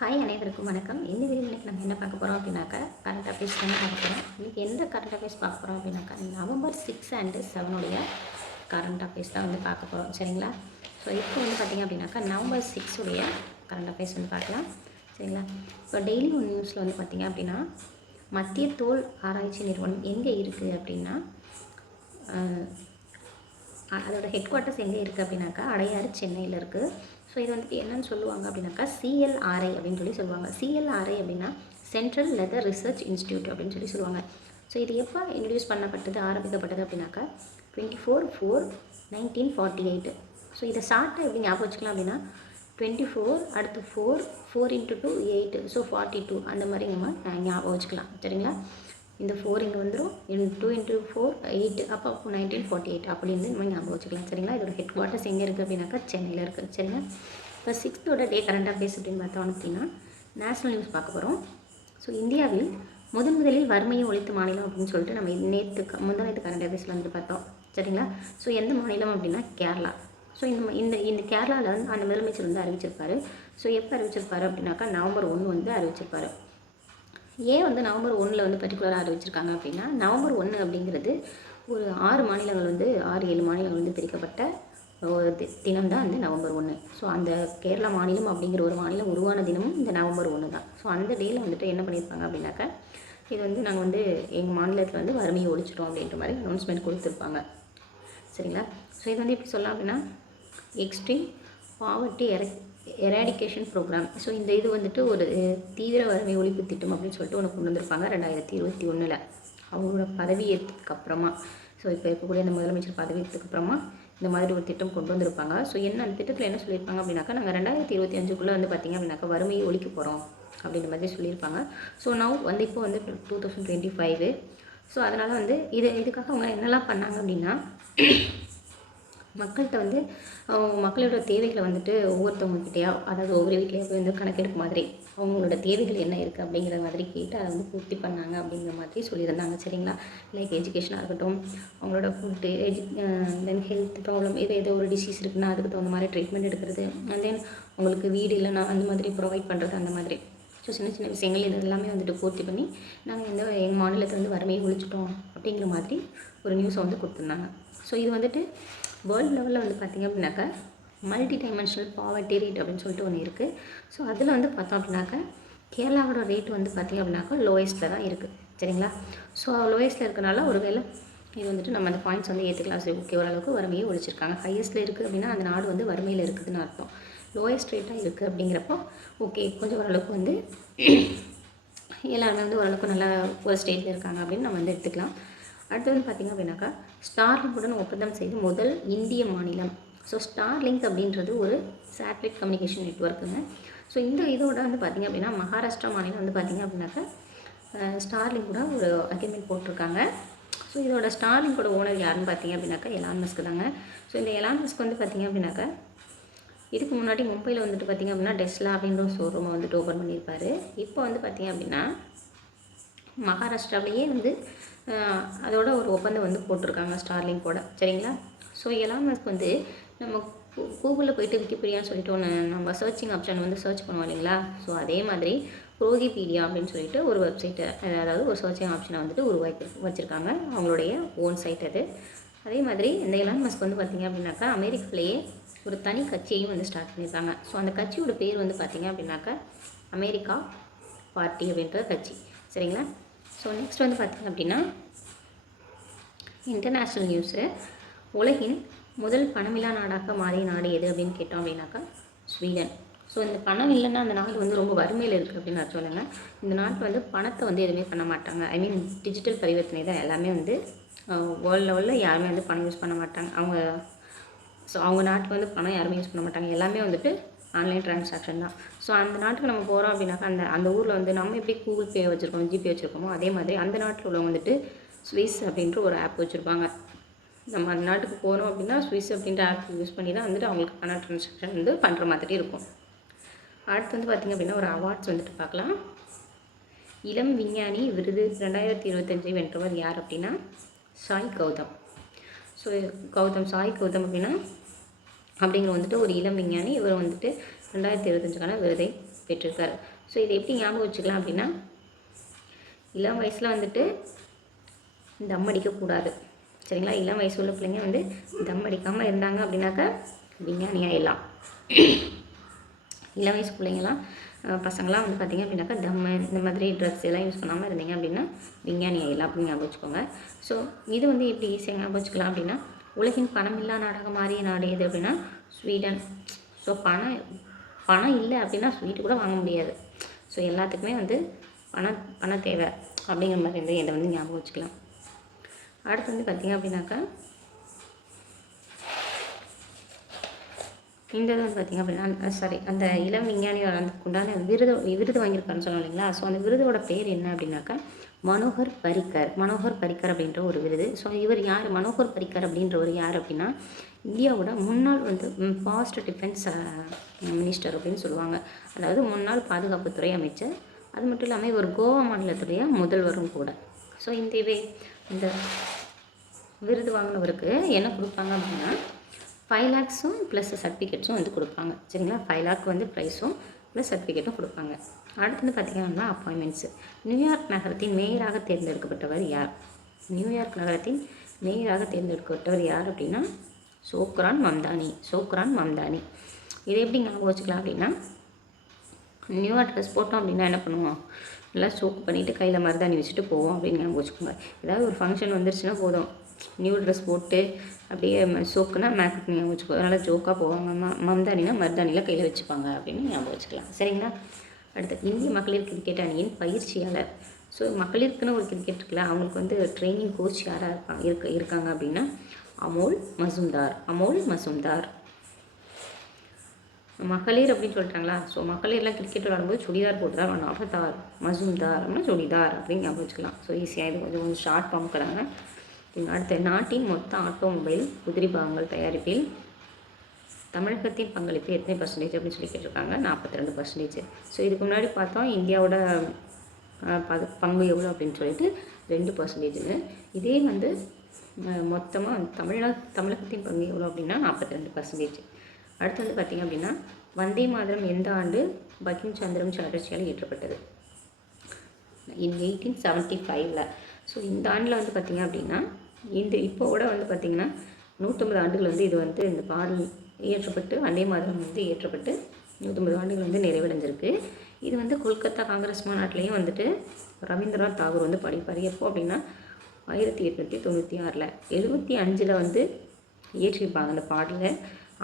Hi அனைவருக்கும் வணக்கம். இந்த வீடியோ இன்றைக்கி நம்ம என்ன பார்க்க போகிறோம் அப்படின்னாக்கா கரண்ட் அஃபேர்ஸ் தான் பார்க்க போகிறோம். இன்றைக்கி எந்த கரண்ட் அஃபேர்ஸ் பார்க்க போகிறோம் அப்படின்னாக்கா நவம்பர் 6 அண்ட் 7 கரண்ட் அஃபேர்ஸ் தான் வந்து பார்க்க போகிறோம். சரிங்களா? ஸோ இப்போ வந்து பார்த்திங்க அப்படின்னாக்கா நவம்பர் 6 கரண்ட் அஃபேர்ஸ் வந்து பார்க்கலாம். சரிங்களா? இப்போ டெய்லி ஒன் நியூஸில் வந்து பார்த்திங்க அப்படின்னா மத்திய தோல் ஆராய்ச்சி நிறுவனம் எங்கே இருக்குது அப்படின்னா அதோட ஹெட் குவார்ட்டர்ஸ் எங்கே இருக்குது அப்படின்னாக்கா அடையாறு சென்னையில் இருக்குது. ஸோ இது வந்துட்டு என்னென்னு சொல்லுவாங்க அப்படின்னாக்கா CLRI அப்படின்னு சொல்லுவாங்க. CLRI அப்படின்னா சென்ட்ரல் லெதர் ரிசர்ச் இன்ஸ்டியூட் அப்படின்னு சொல்லுவாங்க. ஸோ இது எப்போ இன்ட்ரடியூஸ் பண்ணப்பட்டது ஆரம்பிக்கப்பட்டது அப்படின்னாக்கா 24/4/1948. ஸோ இதை ஷார்ட்டாக எப்படி ஞாபகம் வச்சுக்கலாம் அப்படின்னா 24 அடுத்து 4 into 2 8 ஸோ 42 அந்த மாதிரி நம்ம ஞாபகம் வச்சுக்கலாம். சரிங்களா? இந்த 4 இங்கே வந்துடும், 2 into 4 8 அப்போ 1948 அப்படின்னு நம்ம ஞாபகம் வச்சுக்கலாம். சரிங்களா? இதோட ஹெட் குவார்ட்டர்ஸ் எங்கே இருக்குது அப்படின்னாக்கா சென்னையில் இருக்குது. சரிங்களா? இப்போ 6th டே கரண்ட் அஃபேர்ஸ் அப்படின்னு பார்த்தோம் அப்படின்னா நேஷ்னல் நியூஸ் பார்க்க போகிறோம். ஸோ இந்தியாவில் முதலில் வறுமையை ஒழித்த மாநிலம் அப்படின்னு சொல்லிட்டு நம்ம முந்தானத்து கரண்ட் அஃபேர்ஸில் வந்து பார்த்தோம். சரிங்களா? ஸோ எந்த மாநிலம் அப்படின்னா கேரளா. ஸோ இந்த கேரளாவில் வந்து அந்த முதலமைச்சர் வந்து அறிவிச்சிருப்பார். ஸோ எப்போ அறிவிச்சிருப்பாரு அப்படின்னாக்கா நவம்பர் 1 வந்து அறிவிச்சிருப்பார். ஏன் வந்து நவம்பர் 1 வந்து பர்டிகுலராக அறிவிச்சிருக்காங்க அப்படின்னா நவம்பர் 1 அப்படிங்கிறது ஒரு 6 மாநிலங்கள் வந்து 6-7 மாநிலங்கள் வந்து பிரிக்கப்பட்ட ஒரு தினம் தான் வந்து நவம்பர் 1. ஸோ அந்த கேரளா மாநிலம் அப்படிங்கிற ஒரு மாநிலம் உருவான தினமும் இந்த நவம்பர் 1 தான். ஸோ அந்த டேயில் வந்துட்டு என்ன பண்ணியிருப்பாங்க அப்படின்னாக்கா இது வந்து நாங்கள் வந்து எங்கள் மாநிலத்தில் வந்து வறுமையை ஒழிச்சிட்டோம் அப்படின்ற மாதிரி அனௌன்ஸ்மெண்ட் கொடுத்துருப்பாங்க. சரிங்களா? ஸோ இது வந்து எப்படி சொல்லலாம் அப்படின்னா extreme poverty eradication program. So இந்த இது வந்துட்டு ஒரு தீவிர வறுமை ஒழிப்பு திட்டம் அப்படின்னு சொல்லிட்டு ஒன்று கொண்டு வந்திருப்பாங்க 2021 அவங்களோட பதவியேற்றதுக்கு அப்புறமா. ஸோ இப்போ இருக்கக்கூடிய அந்த முதலமைச்சர் பதவியேற்றதுக்கு அப்புறமா இந்த மாதிரி ஒரு திட்டம் கொண்டு வந்திருப்பாங்க. ஸோ என்ன அந்த திட்டத்தில் என்ன சொல்லியிருப்பாங்க அப்படின்னாக்கா நாங்கள் 2025 வந்து பார்த்திங்க அப்படின்னாக்கா வறுமையை ஒழிக்க போகிறோம் அப்படின்ற மாதிரி சொல்லியிருப்பாங்க. ஸோ வந்து இப்போ வந்து 2025. ஸோ அதனால் வந்து இதுக்காக அவங்க என்னெல்லாம் பண்ணாங்க அப்படின்னா மக்கள்கிட்ட வந்து மக்களோட தேவைகளை வந்துட்டு ஒவ்வொருத்தவங்கக்கிட்டையா அதாவது ஒவ்வொரு வீட்லேயே போய் வந்து கணக்கெடுப்பு மாதிரி அவங்களோட தேவைகள் என்ன இருக்குது அப்படிங்கிற மாதிரி கேட்டு அதை வந்து பூர்த்தி பண்ணாங்க அப்படிங்கிற மாதிரி சொல்லியிருந்தாங்க. சரிங்களா? லைக் எஜுகேஷனாக இருக்கட்டும், அவங்களோட ஃபுட்டு தென் ஹெல்த் ப்ராப்ளம் ஏதோ ஒரு டிசீஸ் இருக்குன்னா அதுக்கு தகுந்த மாதிரி ட்ரீட்மெண்ட் எடுக்கிறது, அண்ட் தென் உங்களுக்கு வீடு இல்லைன்னா அந்த மாதிரி ப்ரொவைட் பண்ணுறது, அந்த மாதிரி ஸோ சின்ன சின்ன விஷயங்கள் இது எல்லாமே வந்துட்டு பூர்த்தி பண்ணி நாங்கள் எங்கள் மாநிலத்தை வந்து வறுமையை ஒழிச்சிட்டோம் அப்படிங்கிற மாதிரி ஒரு நியூஸை வந்து கொடுத்துருந்தாங்க. ஸோ இது வந்துட்டு வேர்ல்டு லெவலில் வந்து பார்த்திங்க அப்படின்னாக்கா மல்டி டைமென்ஷனல் பாவர்ட்டி ரேட் அப்படின்னு சொல்லிட்டு ஒன்று இருக்குது. ஸோ அதில் வந்து பார்த்தோம் அப்படின்னாக்கா கேரளாவோட ரேட் வந்து பார்த்திங்க அப்படின்னாக்கா லோயஸ்ட்டில் தான் இருக்குது. சரிங்களா? ஸோ லோயஸ்ட்டில் இருக்கிறனால ஒருவேளை இது வந்துட்டு நம்ம அந்த பாயிண்ட்ஸ் வந்து ஏற்றுக்கலாம். சரி, ஓகே, ஓரளவுக்கு வறுமையை ஒழிச்சிருக்காங்க. ஹையஸ்ட்டில் இருக்குது அப்படின்னா அந்த நாடு வந்து வறுமையில் இருக்குதுன்னு அர்த்தம். லோயஸ்ட் ரேட்டாக இருக்குது அப்படிங்கிறப்போ ஓகே, கொஞ்சம் ஓரளவுக்கு வந்து எல்லாருமே வந்து ஓரளவுக்கு நல்லா ஒரு ஸ்டேட்டில் இருக்காங்க அப்படின்னு நம்ம வந்து எடுத்துக்கலாம். அடுத்து வந்து பார்த்திங்க அப்படின்னாக்கா ஸ்டார்லிங்குடன் ஒப்பந்தம் செய்த முதல் இந்திய மாநிலம். ஸோ ஸ்டார்லிங்க் அப்படின்றது ஒரு சேட்டலைட் கம்யூனிகேஷன் நெட்ஒர்க்குங்க. ஸோ இந்த இதோட வந்து பார்த்திங்க அப்படின்னா மகாராஷ்டிரா மாநிலம் வந்து பார்த்திங்க அப்படின்னாக்கா ஸ்டார்லிங்கோட ஒரு அக்ரிமெண்ட் போட்டிருக்காங்க. ஸோ இதோட ஸ்டார்லிங்கோட ஓனர் யாருன்னு பார்த்திங்க அப்படின்னாக்கா எலான் மஸ்க் தாங்க. ஸோ இந்த எலான் மஸ்க் வந்து பார்த்திங்க அப்படின்னாக்கா இதுக்கு முன்னாடி மும்பையில் வந்துட்டு பார்த்திங்க அப்படின்னா டெஸ்லா அப்படின்ற ஒரு ஷோரூமை வந்துட்டு ஓப்பன் பண்ணியிருப்பார். இப்போ வந்து பார்த்திங்க அப்படின்னா மகாராஷ்டிராவிலேயே வந்து அதோட ஒரு ஒப்பந்தம் வந்து போட்டிருக்காங்க ஸ்டார்லிங்கோட. சரிங்களா? ஸோ எலான் மஸ்க் வந்து நம்ம கூகுளில் போய்ட்டு விக்கிபீடியான்னு சொல்லிட்டு ஒன்று நம்ம சர்ச்சிங் ஆப்ஷன் வந்து சர்ச் பண்ணுவோம் இல்லைங்களா? ஸோ அதே மாதிரி ப்ரோகிபீடியா அப்படின்னு சொல்லிட்டு ஒரு வெப்சைட்டை அதாவது ஒரு சர்ச்சிங் ஆப்ஷனை வந்துட்டு உருவாக்கி வச்சுருக்காங்க. அவங்களுடைய ஓன் சைட் அது. அதே மாதிரி இந்த எலான் மஸ்க் வந்து பார்த்திங்க அப்படின்னாக்கா அமெரிக்காவிலேயே ஒரு தனி கட்சியையும் வந்து ஸ்டார்ட் பண்ணியிருக்காங்க. ஸோ அந்த கட்சியோட பேர் வந்து பார்த்திங்க அப்படின்னாக்கா அமெரிக்கா பார்ட்டி அப்படின்ற கட்சி. சரிங்களா? ஸோ நெக்ஸ்ட் வந்து பார்த்திங்க அப்படின்னா இன்டர்நேஷ்னல் நியூஸு. உலகின் முதல் பணமில்லா நாடாக மாறிய நாடு எது அப்படின்னு கேட்டோம் அப்படின்னாக்கா ஸ்வீடன். ஸோ இந்த பணம் இல்லைன்னா அந்த நாடு வந்து ரொம்ப வறுமையில் இருக்குது அப்படின்னு நான் சொல்லுங்க. இந்த நாட்டில் வந்து பணத்தை வந்து எதுவுமே பண்ண மாட்டாங்க. ஐ மீன் டிஜிட்டல் பரிவர்த்தனை தான் எல்லாமே வந்து வேர்ல்டு லெவலில் யாருமே வந்து பணம் யூஸ் பண்ண மாட்டாங்க. அவங்க நாட்டில் வந்து பணம் யாருமே யூஸ் பண்ண மாட்டாங்க. எல்லாமே வந்துட்டு ஆன்லைன் ட்ரான்சாக்ஷன் தான். ஸோ அந்த நாட்டுக்கு நம்ம போகிறோம் அப்படின்னாக்கா அந்த ஊரில் வந்து நம்ம எப்படி கூகுள் பே வச்சுருக்கோம், ஜிபே வச்சுருக்கோமோ அதே மாதிரி அந்த நாட்டில் உள்ளவங்க வந்துட்டு ஸ்விஸ் அப்படின்ற ஒரு ஆப் வச்சுருப்பாங்க. நம்ம அந்த நாட்டுக்கு போகிறோம் அப்படின்னா ஸ்விஸ் அப்படின்ற ஆப் யூஸ் பண்ணி தான் வந்துட்டு அவங்களுக்கு பண ட்ரான்சாக்ஷன் வந்து பண்ணுற மாதிரி இருக்கும். அடுத்து வந்து பார்த்திங்க அப்படின்னா ஒரு அவார்ட்ஸ் வந்துட்டு பார்க்கலாம். இளம் விஞ்ஞானி விருது 2025 வென்றவர் யார் அப்படின்னா சாய் கௌதம். ஸோ சாய் கௌதம் அப்படின்னா அப்படிங்கிற வந்துட்டு ஒரு இளம் விஞ்ஞானி. இவர் வந்துட்டு 2025க்கான விருதை பெற்றிருக்கார். ஸோ இதை எப்படி ஞாபகம் வச்சுக்கலாம் அப்படின்னா, இளம் வயசில் வந்துட்டு தம் அடிக்கக்கூடாது. சரிங்களா? இளம் வயசு உள்ள பிள்ளைங்க வந்து தம் அடிக்காமல் இருந்தாங்க அப்படின்னாக்கா விஞ்ஞானி ஆகிடலாம். இளம் வயசு பிள்ளைங்களாம் பசங்களாம் வந்து பார்த்திங்க அப்படின்னாக்கா தம்மு இந்த மாதிரி ட்ரக்ஸ் எல்லாம் யூஸ் பண்ணாமல் இருந்தீங்க அப்படின்னா விஞ்ஞானி ஆகிடலாம் அப்படின்னு ஞாபகம் வச்சுக்கோங்க. ஸோ இது வந்து எப்படி ஈஸியாக ஞாபகம் வச்சுக்கலாம் அப்படின்னா, உலகின் பணமில்லா நாடாக மாறிய நாடு எது அப்படின்னா ஸ்வீடன். ஸோ பணம் இல்லை அப்படின்னா ஸ்வீட்டு கூட வாங்க முடியாது. ஸோ எல்லாத்துக்குமே வந்து பணம் தேவை அப்படிங்கிற மாதிரி வந்து இதை வந்து ஞாபகம் வச்சுக்கலாம். அடுத்து வந்து பார்த்திங்க அப்படின்னாக்கா இந்த இது வந்து பார்த்திங்க அப்படின்னா அந்த இளம் விஞ்ஞானி உண்டான விருது வாங்கியிருக்காருன்னு சொன்னோம் இல்லைங்களா? ஸோ அந்த விருதோட பேர் என்ன அப்படின்னாக்கா மனோகர் பரிக்கர் அப்படின்ற ஒரு விருது. ஸோ இவர் யார்? மனோகர் பரிக்கர் அப்படின்றவர் யார் அப்படின்னா இந்தியாவோட முன்னாள் வந்து பாஸ்ட் டிஃபென்ஸ் மினிஸ்டர் அப்படின்னு சொல்லுவாங்க. அதாவது முன்னாள் பாதுகாப்புத்துறை அமைச்சர். அது மட்டும் இல்லாமல் இவர் கோவா மாநிலத்துடைய முதல்வரும் கூட. ஸோ இந்த விருது வாங்கினவருக்கு என்ன கொடுப்பாங்க அப்படின்னா 5 lakhஸும் ப்ளஸ் சர்டிஃபிகேட்ஸும் வந்து கொடுப்பாங்க. சரிங்களா? 5 lakh வந்து ப்ரைஸும் ப்ளஸ் சர்டிஃபிகேட்டும் கொடுப்பாங்க. அடுத்து வந்து பார்த்திங்கன்னா அப்பாயின்மெண்ட்ஸு. நியூயார்க் நகரத்தின் மேயராக தேர்ந்தெடுக்கப்பட்டவர் யார்? நியூயார்க் நகரத்தின் மேயராக தேர்ந்தெடுக்கப்பட்டவர் யார் அப்படின்னா சோக்ரான் மம்தானி. இதை எப்படி ஞாபகம் வச்சுக்கலாம் அப்படின்னா, நியூ ட்ரெஸ் போட்டோம் அப்படின்னா என்ன பண்ணுவோம்? நல்லா சோக் பண்ணிவிட்டு கையில் மருதாணி வச்சுட்டு போவோம் அப்படின்னு ஞாபகம் வச்சுக்கோங்க. ஏதாவது ஒரு ஃபங்க்ஷன் வந்துருச்சுன்னா போதும், நியூ ட்ரெஸ் போட்டு அப்படியே சோக்குனா மேக்கப் ஞாபகம் வச்சுக்கோ. அதனால் ஜோக்காக போவாங்க. மம்தானினா மருதானியில் கையில் வச்சுப்பாங்க அப்படின்னு ஞாபகம் வச்சுக்கலாம். சரிங்களா? அடுத்து இந்திய மகளிர் கிரிக்கெட் அணியின் பயிற்சியாளர். ஸோ மகளிருக்குன்னு ஒரு கிரிக்கெட் இருக்குல்ல, அவங்களுக்கு வந்து ட்ரைனிங் கோச் யாராக இருக்காங்க அப்படின்னா அமோல் மசூம்தார். மகளிர் அப்படின்னு சொல்லிட்டாங்களா? ஸோ மகளிர்லாம் கிரிக்கெட் விளாடும்போது சுடிதார் போட்டு தான் வேணும். அவதார் மசூம்தார் அப்படின்னா சுடிதார் அப்படின்னு ஞாபகம் வச்சுக்கலாம். ஸோ ஈஸியாக இது கொஞ்சம் ஷார்ட் ஃபார்ம் தராங்க. அடுத்த நாட்டின் மொத்த ஆட்டோமொபைல் உதிரி பாகங்கள் தயாரிப்பில் தமிழகத்தின் பங்களிப்பு எத்தனை % அப்படின்னு சொல்லி கேட்டிருக்காங்க? 42%. ஸோ இதுக்கு முன்னாடி பார்த்தோம் இந்தியாவோட பங்கு எவ்வளோ அப்படின்னு சொல்லிட்டு 2%. இதே வந்து மொத்தமாக தமிழகத்தின் பங்கு எவ்வளோ அப்படின்னா 42%. அடுத்து வந்து பார்த்திங்க அப்படின்னா வந்தே மாதரம் எந்த ஆண்டு பங்கிம் சந்திரம் சாட்டர்ஜியால் இயற்றப்பட்டது? 1875. ஸோ இந்த ஆண்டில் வந்து பார்த்திங்க அப்படின்னா இப்போவோட வந்து பார்த்திங்கன்னா 150 ஆண்டுகள் வந்து இது வந்து இந்த பாடல் இயற்றப்பட்டு வந்தே மாதரம் வந்து இயற்றப்பட்டு 150 ஆண்டுகள் வந்து நிறைவடைஞ்சிருக்கு. இது வந்து கொல்கத்தா காங்கிரஸ் மாநாட்டிலையும் வந்துட்டு ரவீந்திரநாத் தாகூர் வந்து படிப்பார். எப்போ அப்படின்னா 1896. 75 வந்து இயற்றியிருப்பாங்க அந்த பாடலை.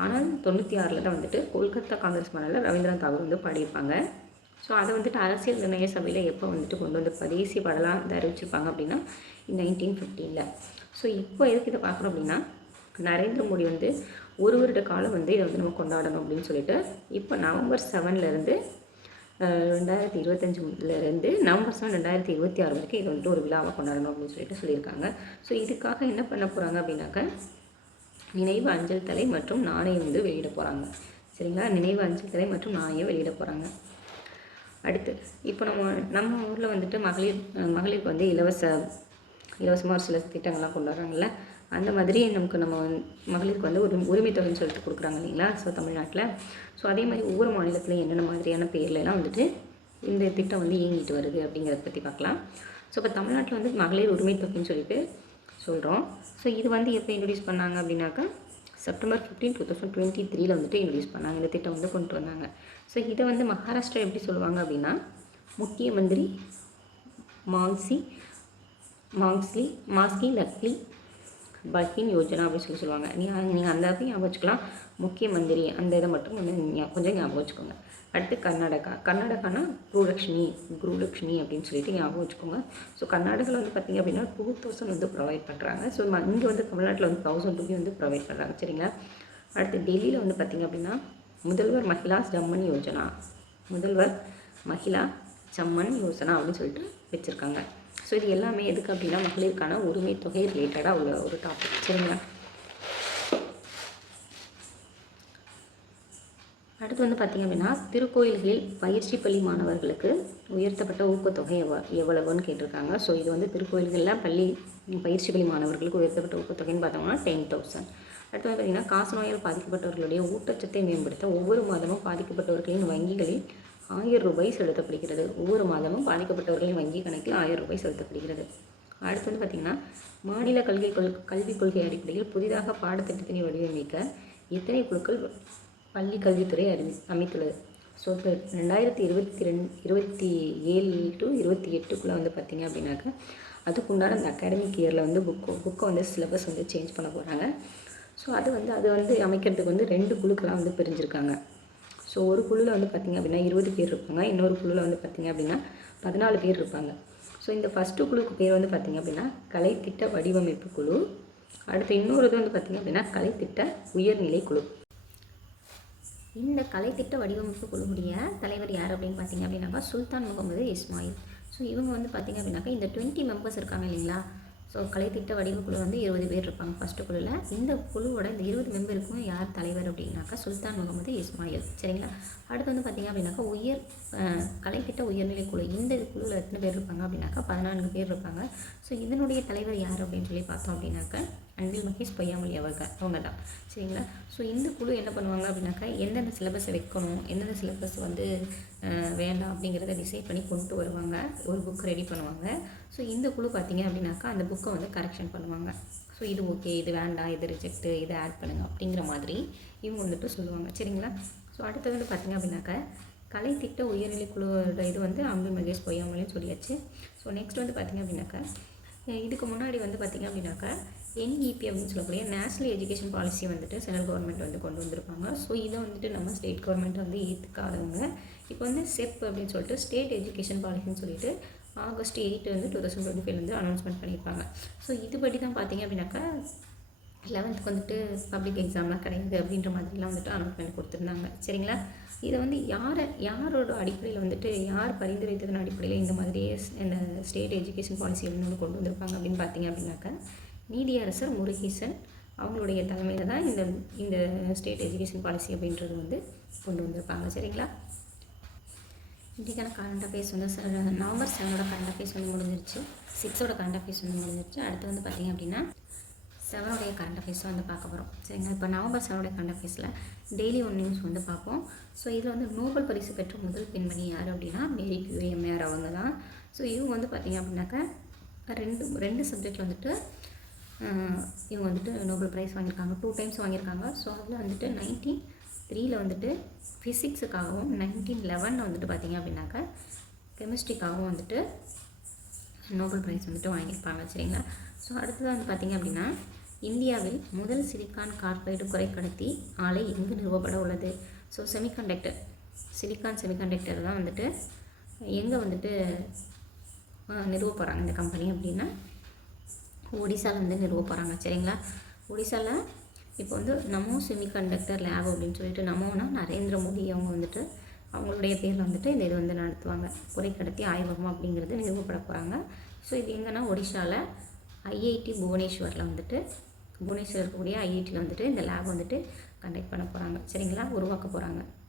ஆனால் 96 தான் வந்துட்டு கொல்கத்தா காங்கிரஸ் மாநாட்டில் ரவீந்திரநாத் தாகூர் வந்து பாடியிருப்பாங்க. ஸோ அதை வந்துட்டு அரசியல் நிர்ணய சபையில் எப்போ வந்துட்டு கொண்டு வந்து தேசிய பாடலாக வந்து அறிவிச்சிருப்பாங்க அப்படின்னா 1915. ஸோ இப்போ எதுக்கு இதை பார்க்குறோம் அப்படின்னா, நரேந்திர மோடி வந்து ஒரு வருட காலம் வந்து இதை வந்து நம்ம கொண்டாடணும் அப்படின்னு சொல்லிட்டு இப்போ நவம்பர் 7 2025 நவம்பர் 7 2026 வரைக்கும் இது வந்துட்டு ஒரு விழாவை கொண்டாடணும் அப்படின்னு சொல்லிட்டு சொல்லியிருக்காங்க. ஸோ இதுக்காக என்ன பண்ண போகிறாங்க அப்படின்னாக்க நினைவு அஞ்சல் தலை மற்றும் நாணயம் வந்து வெளியிட போகிறாங்க. சரிங்களா? நினைவு அஞ்சல் தலை மற்றும் நாணயம் வெளியிட போகிறாங்க. அடுத்து இப்போ நம்ம ஊரில் வந்துட்டு மகளிருக்கு வந்து இலவசமாக சில திட்டங்கள்லாம் கொண்டாடுறாங்கல்ல, அந்த மாதிரி நம்ம மகளிருக்கு வந்து ஒரு உரிமை தொகைன்னு சொல்லிட்டு கொடுக்குறாங்க இல்லைங்களா? ஸோ தமிழ்நாட்டில். ஸோ அதே மாதிரி ஒவ்வொரு மாநிலத்திலையும் என்னென்ன மாதிரியான பேர்லாம் வந்துட்டு இந்த திட்டம் வந்து இயங்கிட்டு வருது அப்படிங்கிறத பற்றி பார்க்கலாம். ஸோ இப்போ தமிழ்நாட்டில் வந்து மகளிர் உரிமை தொகைன்னு சொல்லிட்டு சொல்கிறோம். ஸோ இது வந்து எப்போ இன்ட்ரடியூஸ் பண்ணாங்க அப்படின்னாக்கா செப்டம்பர் 15, 2023 வந்துட்டு இன்ட்ரடியூஸ் பண்ணாங்க. இந்த திட்டம் வந்து கொண்டு வந்தாங்க. ஸோ இதை வந்து மகாராஷ்டிரா எப்படி சொல்லுவாங்க அப்படின்னா முக்கிய மந்திரி மாஸ்கி லக்லி பஹின் யோஜனா அப்படின்னு சொல்லுவாங்க. நீங்கள் அந்த ஞாபகம் வச்சுக்கலாம். முக்கிய மந்திரி அந்த இதை மட்டும் கொஞ்சம் ஞாபகம் வச்சுக்கோங்க. அடுத்து கர்நாடகானா குருலக்ஷ்மி அப்படின்னு சொல்லிட்டு ஞாபகம் வச்சுக்கோங்க. ஸோ கர்நாடகாவில் வந்து பார்த்திங்க அப்படின்னா 2000 வந்து ப்ரொவைட் பண்ணுறாங்க. ஸோ இங்கே வந்து தமிழ்நாட்டில் வந்து 1000 ரூபி வந்து ப்ரொவைட் பண்ணுறாங்க. சரிங்களா? அடுத்து டெல்லியில் வந்து பார்த்திங்க அப்படின்னா முதல்வர் மகிழா சம்மன் யோஜனா அப்படின்னு சொல்லிட்டு வச்சுருக்காங்க. ஸோ இது எல்லாமே எதுக்கு அப்படின்னா மகளிருக்கான உரிமை தொகை ரிலேட்டடாக உள்ள ஒரு டாபிக். சரிங்களா? அடுத்து வந்து பார்த்திங்க அப்படின்னா திருக்கோயில்களில் பயிற்சி பள்ளி மாணவர்களுக்கு உயர்த்தப்பட்ட ஊக்கத்தொகை எவ்வளவுன்னு கேட்டிருக்காங்க. ஸோ இது வந்து திருக்கோயில்களில் பயிற்சி பள்ளி மாணவர்களுக்கு உயர்த்தப்பட்ட ஊக்கத்தொகைன்னு பார்த்தோம்னா 10,000. அடுத்து வந்து பார்த்திங்கன்னா காசநோயால் பாதிக்கப்பட்டவர்களுடைய ஊட்டச்சத்தை மேம்படுத்த ஒவ்வொரு மாதமும் பாதிக்கப்பட்டவர்களின் வங்கிகளில் 1000 ரூபாய் செலுத்தப்படுகிறது. ஒவ்வொரு மாதமும் பாதிக்கப்பட்டவர்களின் வங்கி கணக்கில் 1000 ரூபாய் செலுத்தப்படுகிறது. அடுத்து வந்து பார்த்திங்கன்னா மாநில கல்விக் கொள்கை அடிப்படையில் புதிதாக பாடத்திட்டத்தினை வடிவமைக்க எத்தனை குழுக்கள் பள்ளி கல்வித்துறை அமைத்துள்ளது? ஸோ இப்போ 2027 to 28 வந்து பார்த்திங்க அப்படின்னாக்கா அதுக்குண்டான அந்த அகாடமிக் இயரில் வந்து புக்கை வந்து சிலபஸ் வந்து சேஞ்ச் பண்ண போகிறாங்க. ஸோ அது வந்து அமைக்கிறதுக்கு வந்து 2 குழுக்களாக வந்து பிரிஞ்சிருக்காங்க. ஸோ ஒரு குழுவில் வந்து பார்த்திங்க அப்படின்னா 20 பேர் இருப்பாங்க, இன்னொரு குழுவில் வந்து பார்த்திங்க அப்படின்னா 14 பேர் இருப்பாங்க. ஸோ இந்த ஃபஸ்ட்டு குழுக்கு பேர் வந்து பார்த்திங்க அப்படின்னா கலைத்திட்ட வடிவமைப்பு குழு. அடுத்து இன்னொரு இது வந்து பார்த்திங்க அப்படின்னா கலைத்திட்ட உயர்நிலை குழு. இந்த கலைத்திட்ட வடிவமைப்பு குழுவுடைய தலைவர் யார் அப்படின்னு பார்த்திங்க அப்படின்னாக்கா சுல்தான் முகமது இஸ்மாயில். ஸோ இவங்க வந்து பார்த்திங்க அப்படின்னாக்கா இந்த 20 மெம்பர்ஸ் இருக்காங்க இல்லைங்களா. ஸோ கலைத்திட்ட வடிவக்குழு வந்து 20 பேர் இருப்பாங்க ஃபஸ்ட்டு குழுவில். இந்த குழுவோட இந்த 20 மெம்பருக்கும் யார் தலைவர் அப்படின்னாக்கா சுல்தான் முகமது இஸ்மாயில். சரிங்களா. அடுத்து வந்து பார்த்திங்க அப்படின்னாக்கா கலைத்திட்ட உயர்நிலை குழு. இந்த குழுவில் எத்தனை பேர் இருப்பாங்க அப்படின்னாக்கா 14 பேர் இருப்பாங்க. ஸோ இதனுடைய தலைவர் யார் அப்படின்னு சொல்லி பார்த்தோம் அப்படின்னாக்கா அன்பில் மகேஷ் பொய்யாமொழி அவங்க தான். சரிங்களா. ஸோ இந்த குழு என்ன பண்ணுவாங்க அப்படின்னாக்கா எந்தெந்த சிலபஸை வைக்கணும், எந்தெந்த சிலபஸ் வந்து வேண்டாம் அப்படிங்கிறத டிசைட் பண்ணி கொண்டு வருவாங்க, ஒரு புக் ரெடி பண்ணுவாங்க. ஸோ இந்த குழு பார்த்திங்க அப்படின்னாக்கா அந்த புக்கை வந்து கரெக்ஷன் பண்ணுவாங்க. ஸோ இது ஓகே, இது வேண்டாம், இது ரிஜெக்ட்டு, இதை ஆட் பண்ணுங்கள் அப்படிங்கிற மாதிரி இவங்க வந்துட்டு சொல்லுவாங்க. சரிங்களா. ஸோ அடுத்தது வந்து பார்த்திங்க அப்படின்னாக்கா கலைத்திட்ட உயர்நிலை குழுவோட இது வந்து அன்பில் மகேஷ் பொய்யாமொழின்னு சொல்லியாச்சு. ஸோ நெக்ஸ்ட் வந்து பார்த்திங்க அப்படின்னாக்கா இதுக்கு முன்னாடி வந்து பார்த்திங்க அப்படின்னாக்கா NEP அப்படின்னு சொல்லக்கூடிய நேஷ்னல் எஜுகேஷன் பாலிசி வந்துட்டு சென்ட்ரல் கவர்மெண்ட் வந்து கொண்டு வந்திருப்பாங்க. ஸோ இதை வந்துட்டு நம்ம ஸ்டேட் கவர்மெண்ட் வந்து ஏற்றுக்காதவங்க இப்போ வந்து SEP அப்படின்னு சொல்லிட்டு ஸ்டேட் எஜுகேஷன் பாலிசின்னு சொல்லிட்டு August 8 வந்து 2025 வந்து அனௌன்ஸ்மெண்ட் பண்ணியிருப்பாங்க. ஸோ இதுபடி தான் பார்த்திங்க அப்படின்னாக்கா 11th வந்துட்டு பப்ளிக் எக்ஸாம்லாம் கிடையாது அப்படின்ற மாதிரிலாம் வந்துட்டு அனௌன்ஸ்மெண்ட் கொடுத்துருந்தாங்க. சரிங்களா. இதை வந்து யாரோட அடிப்படையில் வந்துட்டு யார் பரிந்துரைத்ததன் அடிப்படையில் இந்த மாதிரியே இந்த ஸ்டேட் எஜுகேஷன் பாலிசி வந்து கொண்டு வந்திருப்பாங்க அப்படின்னு பார்த்திங்க அப்படின்னாக்கா நீதியரசர் முருகேசன் அவங்களுடைய தலைமையில் தான் இந்த ஸ்டேட் எஜுகேஷன் பாலிசி அப்படின்றது வந்து கொண்டு வந்திருப்பாங்க. சரிங்களா. இன்றைக்கான கரண்ட் அஃபேர்ஸ் வந்து November 7 கரண்ட் அஃபேர்ஸ் வந்து முடிஞ்சிருச்சு. 6 கரண்ட் அஃபேர்ஸ் வந்து முடிஞ்சிருச்சு. அடுத்து வந்து பார்த்திங்க அப்படின்னா 7 கரண்ட் அஃபேர்ஸ் வந்து பார்க்க போகிறோம். சரிங்களா. இப்போ November 7 கரண்ட் அஃபேர்ஸில் டெய்லி 1 நியூஸ் வந்து பார்ப்போம். ஸோ இதில் வந்து நோபல் பரிசு பெற்ற முதல் பெண்மணி யார் அப்படின்னா மேரி கியூரி அம்மையார் அவங்க தான். ஸோ இவங்க வந்து பார்த்திங்க அப்படின்னாக்கா ரெண்டு சப்ஜெக்டில் வந்துட்டு இவங்க வந்துட்டு நோபல் ப்ரைஸ் வாங்கியிருக்காங்க, 2 times வாங்கியிருக்காங்க. ஸோ அதில் வந்துட்டு 1903 வந்துட்டு ஃபிசிக்ஸுக்காகவும் 1911 வந்துட்டு பார்த்திங்க அப்படின்னாக்கா கெமிஸ்ட்ரிக்காகவும் வந்துட்டு நோபல் ப்ரைஸ் வந்துட்டு வாங்கியிருப்பாங்க. சரிங்களா. ஸோ அடுத்தது வந்து பார்த்திங்க அப்படின்னா இந்தியாவில் முதல் சிலிக்கான் கார்பைடு குறைக்கடத்தி ஆலை எங்கு நிறுவப்பட உள்ளது? ஸோ சிலிக்கான் செமிகண்டக்டர் தான் வந்துட்டு எங்கே வந்துட்டு நிறுவ போகிறாங்க இந்த கம்பெனி அப்படின்னா ஒடிசாவில் வந்து நிறுவ போகிறாங்க. சரிங்களா. ஒடிசாவில் இப்போ வந்து நமோ செமிகண்டக்டர் லேப் அப்படின்னு சொல்லிட்டு நமோனா நரேந்திர மோடி அவங்க வந்துட்டு அவங்களுடைய பேரில் வந்துட்டு இந்த இது வந்து நடத்துவாங்க. குறைக்கடத்தி ஆய்வகம் அப்படிங்கிறது நிறுவப்பட போகிறாங்க. ஸோ இது எங்கன்னா ஒடிசாவில் IIT புவனேஸ்வரில் வந்துட்டு புவனேஸ்வர் இருக்கக்கூடிய IITயில் வந்துட்டு இந்த லேப் வந்துட்டு கண்டக்ட் பண்ண போகிறாங்க. சரிங்களா.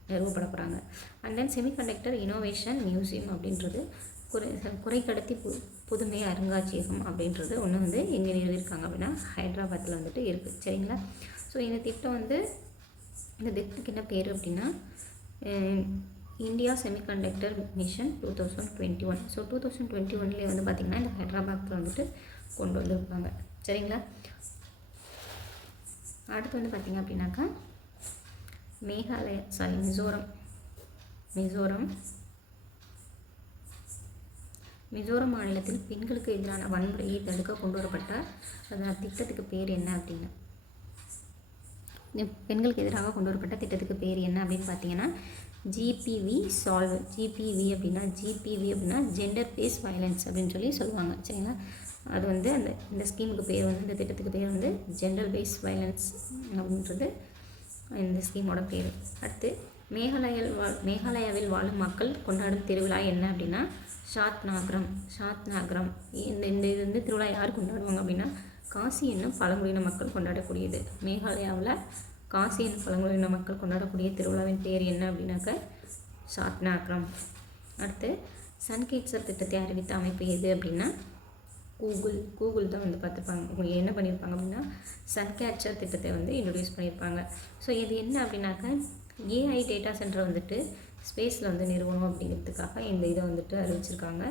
நிறுவப்பட போகிறாங்க. And then semiconductor innovation museum அப்படின்றது குறைக்கடத்தி புதுமை அருங்காட்சியகம் அப்படின்றது ஒன்று வந்து எங்கே நிறுவியிருக்காங்க அப்படின்னா ஹைதராபாத்தில் வந்துட்டு இருக்குது. சரிங்களா. ஸோ இந்த திட்டத்துக்கு என்ன பேர் அப்படின்னா இந்தியா செமிகண்டக்டர் மிஷன் 2021. ஸோ 2021 வந்து பார்த்திங்கன்னா இந்த ஹைதராபாத்தில் வந்துட்டு கொண்டு வந்திருப்பாங்க. சரிங்களா. அடுத்து வந்து பார்த்திங்க அப்படின்னாக்கா மிசோரம் மாநிலத்தில் பெண்களுக்கு எதிரான வன்முறையை தடுக்க கொண்டு வரப்பட்ட அதனால் திட்டத்துக்கு பேர் என்ன அப்படின்னு பெண்களுக்கு எதிராக கொண்டு வரப்பட்ட திட்டத்துக்கு பேர் என்ன அப்படின்னு பார்த்தீங்கன்னா GPV சால்வ். GPV அப்படின்னா ஜெண்டர் பேஸ் வயலன்ஸ் அப்படின்னு சொல்லி சொல்லுவாங்க. சரிங்களா. அது வந்து இந்த ஸ்கீமுக்கு பேர் வந்து இந்த திட்டத்துக்கு பேர் வந்து ஜெண்டர் பேஸ் வயலன்ஸ் அப்படின்றது இந்த ஸ்கீமோட பேர். அடுத்து மேகாலயாவில் வாழும் மக்கள் கொண்டாடும் திருவிழா என்ன அப்படின்னா ஷாத் நாகரம். இந்த இது வந்து திருவிழா யார் கொண்டாடுவாங்க அப்படின்னா காசி என்னும் பழங்குடியின மக்கள் கொண்டாடக்கூடியது. மேகாலயாவில் காசி என்னும் பழங்குடியின மக்கள் கொண்டாடக்கூடிய திருவிழாவின் பேர் என்ன அப்படின்னாக்க ஷாத் நாகரம். அடுத்து சன்கிட்சர் திட்டத்தை அறிவித்த அமைப்பு எது அப்படின்னா கூகுள் தான் வந்து பார்த்துருப்பாங்க. என்ன பண்ணியிருப்பாங்க அப்படின்னா சன் கேட்சர் திட்டத்தை வந்து இன்ட்ரடியூஸ் பண்ணியிருப்பாங்க. ஸோ இது என்ன அப்படின்னாக்கா ஏஐ டேட்டா சென்டர் வந்துட்டு ஸ்பேஸில் வந்து நிறுவனம் அப்படிங்கிறதுக்காக இந்த இதை வந்துட்டு அறிவிச்சிருக்காங்க.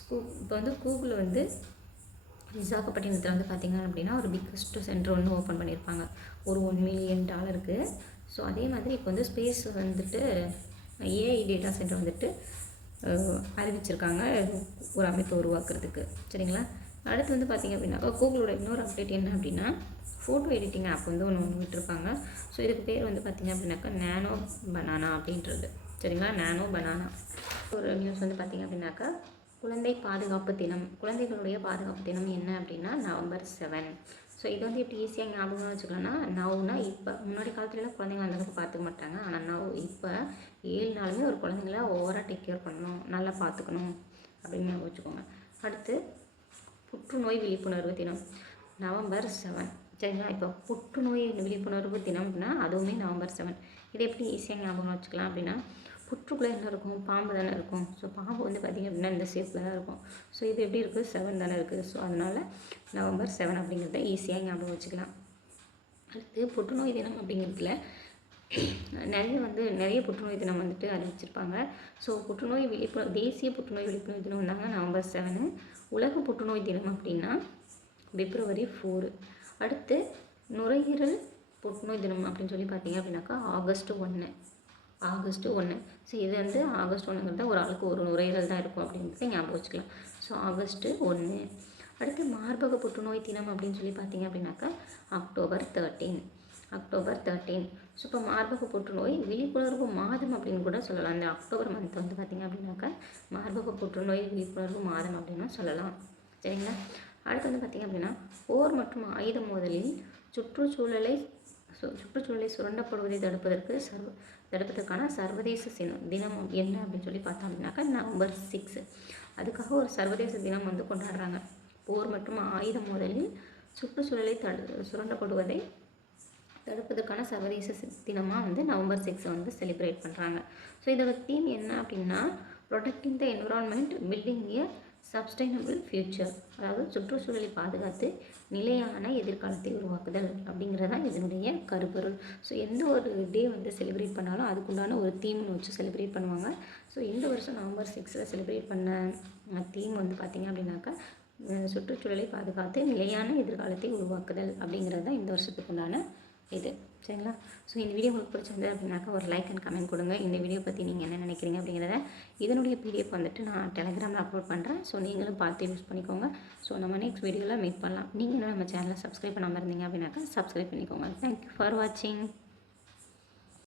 இப்போ வந்து கூகுள் வந்து விசாகப்பட்டினத்தில் வந்து பார்த்திங்க அப்படின்னா ஒரு பிக்கஸ்ட் சென்டர் ஒன்று ஓப்பன் பண்ணியிருப்பாங்க, ஒரு $1 மில்லியன். ஸோ அதே மாதிரி இப்போ வந்து ஸ்பேஸ் வந்துட்டு ஏஐ டேட்டா சென்டர் வந்துட்டு அறிவிச்சிருக்காங்க ஒரு அமைப்பை உருவாக்குறதுக்கு. சரிங்களா? அடுத்து வந்து பார்த்திங்க அப்படின்னாக்கா கூகுளோட இன்னொரு அப்டேட் என்ன அப்படின்னா ஃபோட்டோ எடிட்டிங் ஆப் வந்து ஒன்று விட்டுருப்பாங்க. ஸோ இதுக்கு பேர் வந்து பார்த்திங்க அப்படின்னாக்கா நானோ பனானா அப்படின்றது. சரிங்களா? நானோ பனானா. ஒரு நியூஸ் வந்து பார்த்திங்க அப்படின்னாக்கா குழந்தை பாதுகாப்பு தினம், குழந்தைகளுடைய பாதுகாப்பு தினம் என்ன அப்படின்னா November 7. ஸோ இது வந்து எப்படி ஈஸியாக ஞாபகம் வச்சுக்கலாம்னா நவ்னா இப்போ, முன்னாடி காலத்துலலாம் குழந்தைங்க அந்தளவுக்கு பார்த்துக்க மாட்டாங்க. ஆனால் நவ் இப்போ 7 நாளுமே ஒரு குழந்தைங்கள ஓவராக டேக் கேர் பண்ணணும், நல்லா பார்த்துக்கணும் அப்படின்னு ஞாபகம் வச்சுக்கோங்க. அடுத்து புற்றுநோய் விழிப்புணர்வு தினம் November 7. சரிங்களா? இப்போ புற்றுநோய் விழிப்புணர்வு தினம்னா அதுவுமே November 7. இதை எப்படி ஈஸியாக ஞாபகம் வச்சுக்கலாம் அப்படின்னா புற்றுக்குள்ளே என்ன இருக்கும்? பாம்பு தானே இருக்கும். ஸோ பாம்பு வந்து பார்த்திங்க அப்படின்னா இந்த ஷேப்பில் தான் இருக்கும். ஸோ இது எப்படி இருக்குது? 7 தானே இருக்குது. ஸோ அதனால் November 7 அப்படிங்கிறத ஈஸியாக ஞாபகம் வச்சுக்கலாம். அடுத்து புற்றுநோய் தினம் அப்படிங்கிறதுல நிறைய புற்றுநோய் தினம் வந்துட்டு அறிவிச்சிருப்பாங்க. ஸோ புற்றுநோய் தேசிய புற்றுநோய் விழிப்புணர்வு தினம் வந்தாங்க November 7. உலக புற்றுநோய் தினம் அப்படின்னா February 4. அடுத்து நுரையீரல் புற்றுநோய் தினம் அப்படின்னு சொல்லி பார்த்தீங்க அப்படின்னாக்கா August 1. ஸோ இது வந்து August 1ங்கிறத ஒரு ஆளுக்கு ஒரு நுரையீரல் தான் இருக்கும் அப்படிங்கிறத ஞாபகம் வச்சுக்கலாம். So August 1. அடுத்து மார்பக புற்றுநோய் தினம் அப்படின்னு சொல்லி பார்த்தீங்க அப்படின்னாக்கா October 13. ஸோ இப்போ மார்பக புற்றுநோய் விழிப்புணர்வு மாதம் அப்படின்னு கூட சொல்லலாம். இந்த அக்டோபர் மந்த் வந்து பார்த்திங்க அப்படின்னாக்கா மார்பக புற்றுநோய் விழிப்புணர்வு மாதம் அப்படின்னு சொல்லலாம். சரிங்களா? அடுத்து வந்து பார்த்திங்க அப்படின்னா போர் மற்றும் ஆயுத மோதலில் சுற்றுச்சூழலை சுரண்டப்படுவதை தடுப்பதற்கான சர்வதேச தினம் என்ன அப்படின்னு சொல்லி பார்த்தோம் அப்படின்னாக்கா November 6. அதுக்காக ஒரு சர்வதேச தினம் வந்து கொண்டாடுறாங்க. போர் மற்றும் ஆயுத மோதலில் சுற்றுச்சூழலை சுரண்டப்படுவதை தடுப்பதற்கான சர்வதேச தினமாக வந்து November 6 வந்து செலிப்ரேட் பண்ணுறாங்க. ஸோ இதோட தீம் என்ன அப்படின்னா protecting the environment, building A sustainable future. அதாவது சுற்றுச்சூழலை பாதுகாத்து நிலையான எதிர்காலத்தை உருவாக்குதல் அப்படிங்கிறதான் இதனுடைய கருப்பொருள். ஸோ எந்த ஒரு டே வந்து செலிப்ரேட் பண்ணாலும் அதுக்குண்டான ஒரு தீம்னு வச்சு செலிப்ரேட் பண்ணுவாங்க. ஸோ இந்த வருஷம் November 6 செலிப்ரேட் பண்ண தீம் வந்து பார்த்திங்க அப்படின்னாக்கா சுற்றுச்சூழலை பாதுகாத்து நிலையான எதிர்காலத்தை உருவாக்குதல் அப்படிங்கிறது தான் இந்த வருஷத்துக்கு உண்டான இது. சரிங்களா? ஸோ இந்த வீடியோ உங்களுக்கு பிடிச்சிருந்தது அப்படின்னாக்கா ஒரு லைக் அண்ட் கமெண்ட் கொடுங்க. இந்த வீடியோ பற்றி நீங்கள் என்ன நினைக்கிறீங்க அப்படிங்கிறத இதனுடைய பிடிஎஃப் வந்துட்டு நான் டெலிகிராமில் அப்லோட் பண்ணுறேன். ஸோ நீங்களும் பார்த்து யூஸ் பண்ணிக்கோங்க. ஸோ நம்ம நெக்ஸ்ட் வீடியோவில் மீட் பண்ணலாம். நீங்களும் நம்ம சேனலை சப்ஸ்கிரைப் பண்ணாமல் இருந்தீங்க அப்படின்னாக்கா சப்ஸ்கிரைப் பண்ணிக்கோங்க. தேங்க்யூ ஃபார் வாட்சிங்.